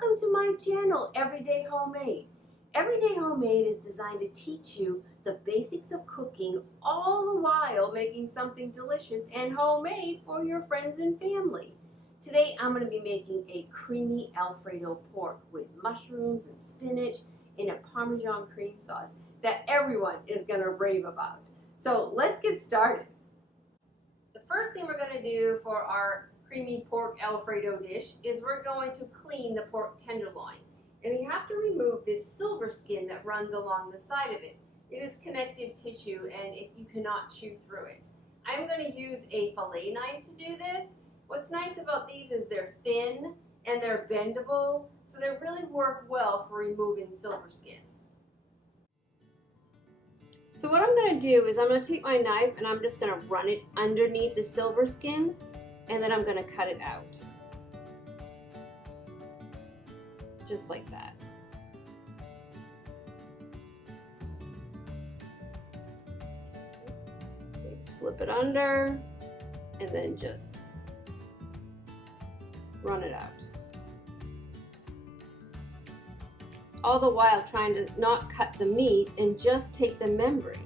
welcome to my channel, Everyday Homemade. Everyday Homemade is designed to teach you the basics of cooking, all the while making something delicious and homemade for your friends and family. Today I'm going to be making a creamy Alfredo pork with mushrooms and spinach in a Parmesan cream sauce that everyone is going to rave about. So let's get started. The first thing we're going to do for our creamy pork Alfredo dish is we're going to clean the pork tenderloin. And you have to remove this silver skin that runs along the side of it. It is connective tissue and you cannot chew through it. I'm going to use a fillet knife to do this. What's nice about these is they're thin and they're bendable, so they really work well for removing silver skin. So what I'm going to do is I'm going to take my knife and I'm just going to run it underneath the silver skin, and then I'm going to cut it out. Just like that. Slip it under and then just run it out. All the while trying to not cut the meat and just take the membrane.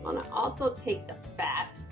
I want to also take the fat.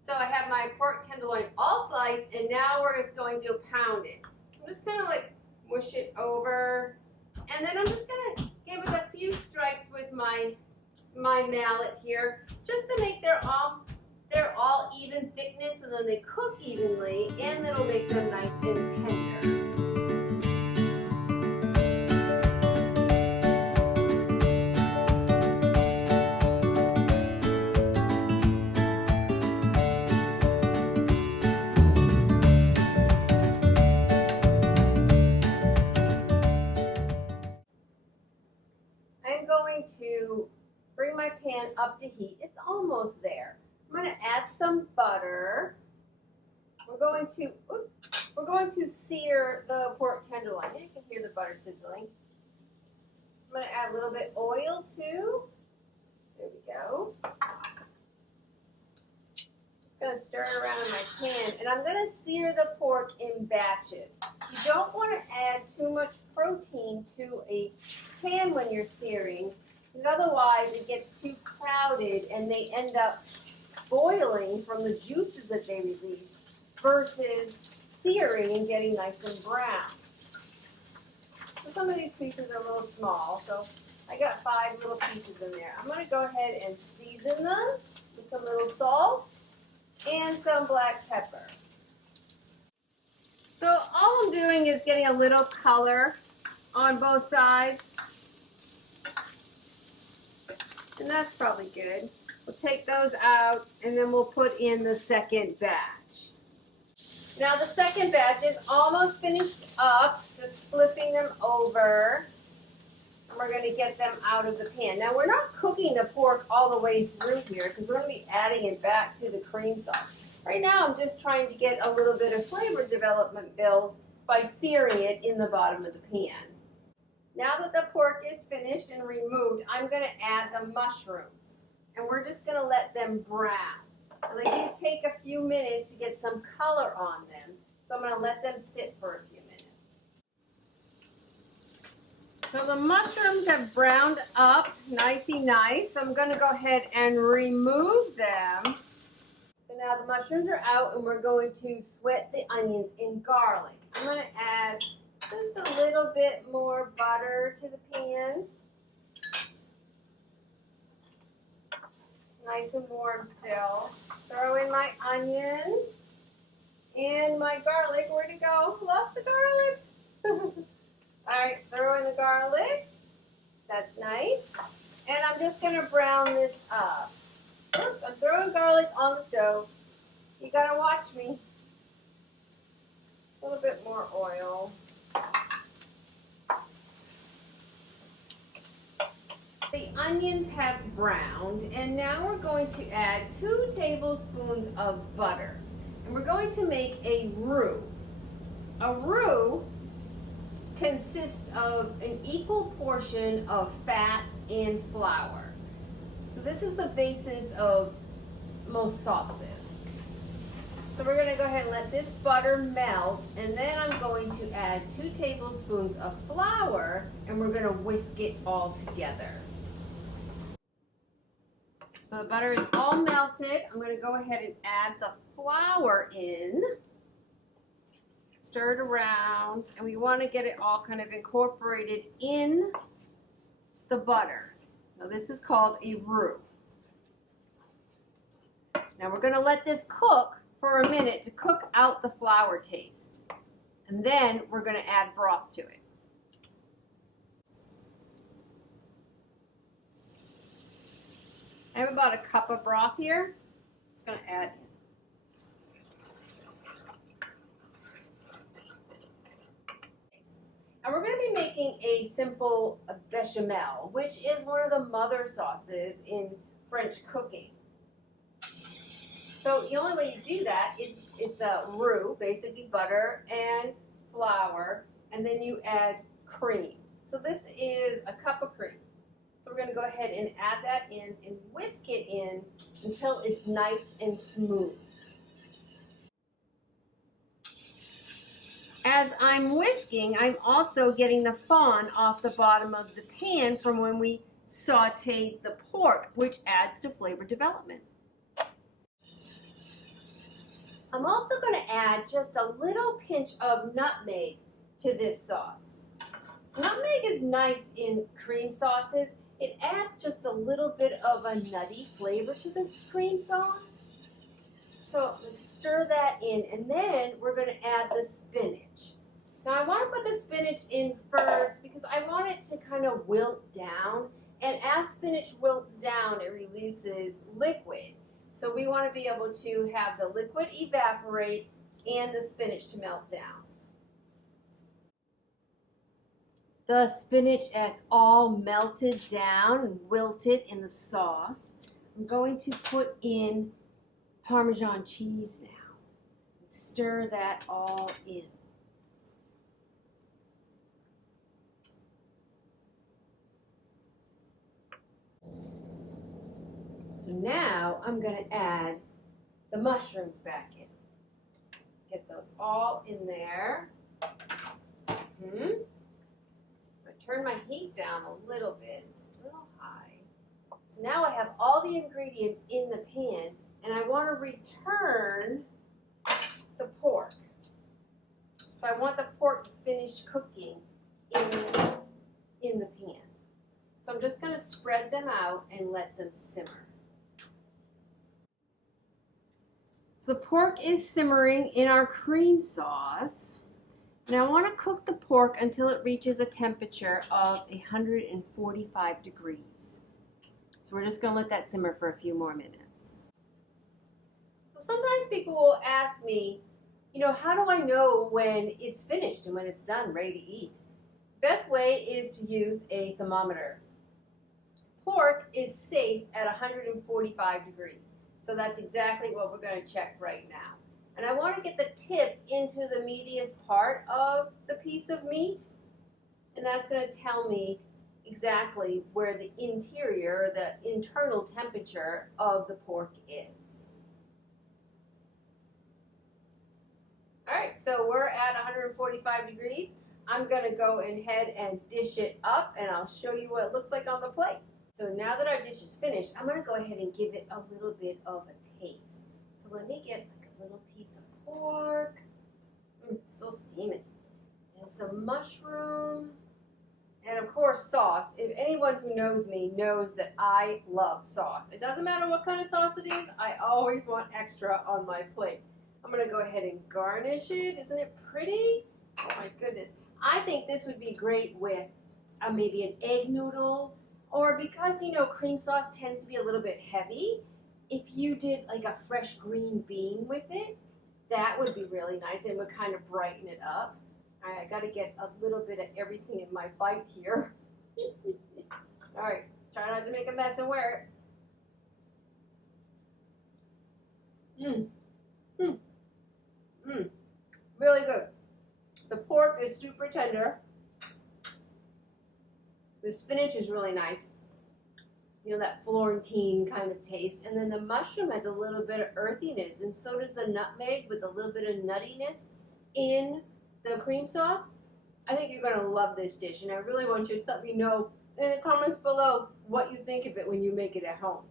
So I have my pork tenderloin all sliced, and now we're just going to pound it. I'm just kind of like mush it over, and then I'm just going to give it a few strikes with my mallet here, just to make they're all even thickness, so then they cook evenly, and it'll make them nice and tender. I'm going to bring my pan up to heat. It's almost there. I'm going to add some butter. We're going to sear the pork tenderloin. You can hear the butter sizzling. I'm going to add a little bit oil too. There we go. Just going to stir it around in my pan, and I'm going to sear the pork in batches. You don't want to add too much protein to a pan when you're searing, because otherwise it gets too crowded and they end up boiling from the juices that they release versus searing and getting nice and brown. So some of these pieces are a little small, so I got 5 little pieces in there. I'm going to go ahead and season them with some little salt and some black pepper. So all I'm doing is getting a little color on both sides. And that's probably good. We'll take those out and then we'll put in the second batch. Now the second batch is almost finished up, just flipping them over. And we're going to get them out of the pan. Now we're not cooking the pork all the way through here because we're going to be adding it back to the cream sauce. Right now I'm just trying to get a little bit of flavor development built by searing it in the bottom of the pan. Now that the pork is finished and removed, I'm going to add the mushrooms. And we're just going to let them brown. And they do take a few minutes to get some color on them. So I'm going to let them sit for a few minutes. So the mushrooms have browned up nicey nice. So I'm going to go ahead and remove them. So now the mushrooms are out and we're going to sweat the onions in garlic. I'm going to add just a little bit more butter to the pan. Nice and warm still. Throw in my onion and my garlic. Where'd it go? Lost the garlic. Alright, throw in the garlic. That's nice. And I'm just going to brown this up. Oops, I'm throwing garlic on the stove. You gotta watch me. A little bit more oil. The onions have browned, and now we're going to add 2 tablespoons of butter. And we're going to make a roux. A roux consists of an equal portion of fat and flour. So this is the basis of most sauces. So we're going to go ahead and let this butter melt, and then I'm going to add 2 tablespoons of flour, and we're going to whisk it all together. So the butter is all melted. I'm going to go ahead and add the flour in. Stir it around, and we want to get it all kind of incorporated in the butter. Now this is called a roux. Now we're going to let this cook for a minute to cook out the flour taste. And then we're going to add broth to it. I have about a cup of broth here. Just going to add in. And we're going to be making a simple bechamel, which is one of the mother sauces in French cooking. So the only way you do that is it's a roux, basically butter and flour, and then you add cream. So this is a cup of cream. So we're going to go ahead and add that in and whisk it in until it's nice and smooth. As I'm whisking, I'm also getting the fond off the bottom of the pan from when we sauteed the pork, which adds to flavor development. I'm also going to add just a little pinch of nutmeg to this sauce. Nutmeg is nice in cream sauces. It adds just a little bit of a nutty flavor to this cream sauce. So let's stir that in, and then we're going to add the spinach. Now I want to put the spinach in first because I want it to kind of wilt down, and as spinach wilts down, it releases liquid. So we want to be able to have the liquid evaporate and the spinach to melt down. The spinach is all melted down and wilted in the sauce. I'm going to put in Parmesan cheese now. Stir that all in. So now I'm going to add the mushrooms back in. Get those all in there. I turn my heat down a little bit. It's a little high. So now I have all the ingredients in the pan, and I want to return the pork. So I want the pork to finish cooking in the pan. So I'm just going to spread them out and let them simmer. So the pork is simmering in our cream sauce. Now I want to cook the pork until it reaches a temperature of 145 degrees. So we're just going to let that simmer for a few more minutes. So sometimes people will ask me, how do I know when it's finished and when it's done, ready to eat? Best way is to use a thermometer. Pork is safe at 145 degrees. So that's exactly what we're going to check right now. And I want to get the tip into the meatiest part of the piece of meat. And that's going to tell me exactly where the interior, the internal temperature of the pork is. All right, so we're at 145 degrees. I'm going to go ahead and dish it up, and I'll show you what it looks like on the plate. So now that our dish is finished, I'm going to go ahead and give it a little bit of a taste. So let me get like a little piece of pork. It's still steaming. And some mushroom. And of course sauce. If anyone who knows me knows that I love sauce. It doesn't matter what kind of sauce it is, I always want extra on my plate. I'm going to go ahead and garnish it. Isn't it pretty? Oh my goodness. I think this would be great with maybe an egg noodle. Or because, cream sauce tends to be a little bit heavy, if you did like a fresh green bean with it, that would be really nice and would kind of brighten it up. All right, I got to get a little bit of everything in my bite here. All right, Try not to make a mess and wear it. Mmm. Mmm. Mmm. Really good. The pork is super tender. The spinach is really nice. You know, that Florentine kind of taste. And then the mushroom has a little bit of earthiness, and so does the nutmeg with a little bit of nuttiness in the cream sauce. I think you're going to love this dish, and I really want you to let me know in the comments below what you think of it when you make it at home.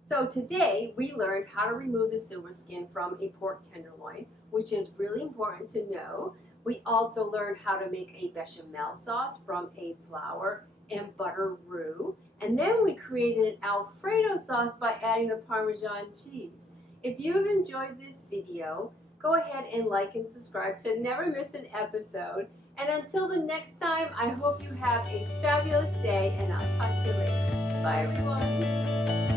So today we learned how to remove the silver skin from a pork tenderloin, which is really important to know. We also learned how to make a bechamel sauce from a flour and butter roux. And then we created an Alfredo sauce by adding the Parmesan cheese. If you've enjoyed this video, go ahead and like and subscribe to never miss an episode. And until the next time, I hope you have a fabulous day, and I'll talk to you later. Bye, everyone.